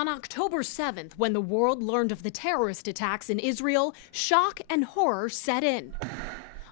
On October 7th, when the world learned of the terrorist attacks in Israel, shock and horror set in.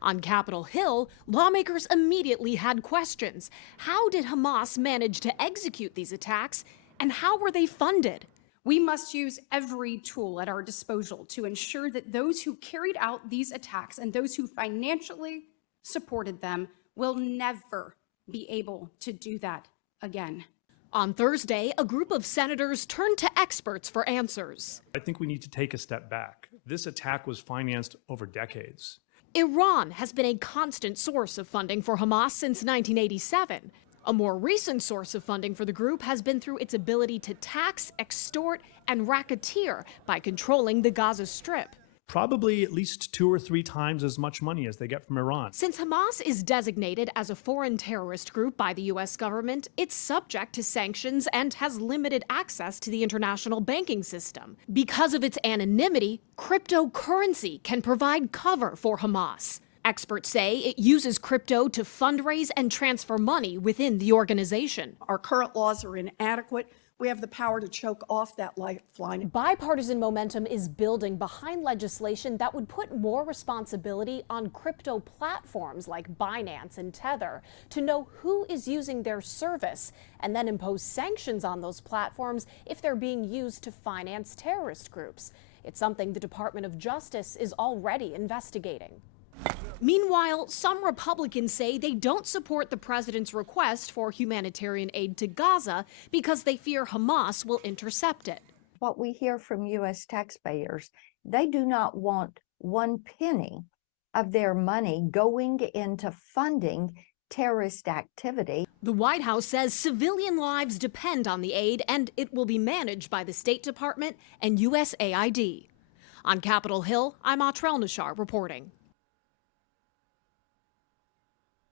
On Capitol Hill, lawmakers immediately had questions. How did Hamas manage to execute these attacks, and how were they funded? We must use every tool at our disposal to ensure that those who carried out these attacks and those who financially supported them will never be able to do that again. On Thursday, a group of senators turned to experts for answers. I think we need to take a step back. This attack was financed over decades. Iran has been a constant source of funding for Hamas since 1987. A more recent source of funding for the group has been through its ability to tax, extort, and racketeer by controlling the Gaza Strip. Probably at least 2 or 3 times as much money as they get from Iran. Since Hamas is designated as a foreign terrorist group by the U.S. government, it's subject to sanctions and has limited access to the international banking system. Because of its anonymity, cryptocurrency can provide cover for Hamas. Experts say it uses crypto to fundraise and transfer money within the organization. Our current laws are inadequate. We have the power to choke off that lifeline. Bipartisan momentum is building behind legislation that would put more responsibility on crypto platforms like Binance and Tether to know who is using their service and then impose sanctions on those platforms if they're being used to finance terrorist groups. It's something the Department of Justice is already investigating. Meanwhile, some Republicans say they don't support the president's request for humanitarian aid to Gaza because they fear Hamas will intercept it. What we hear from U.S. taxpayers, they do not want 1 penny of their money going into funding terrorist activity. The White House says civilian lives depend on the aid, and it will be managed by the State Department and USAID. On Capitol Hill, I'm Atrell Nashar reporting.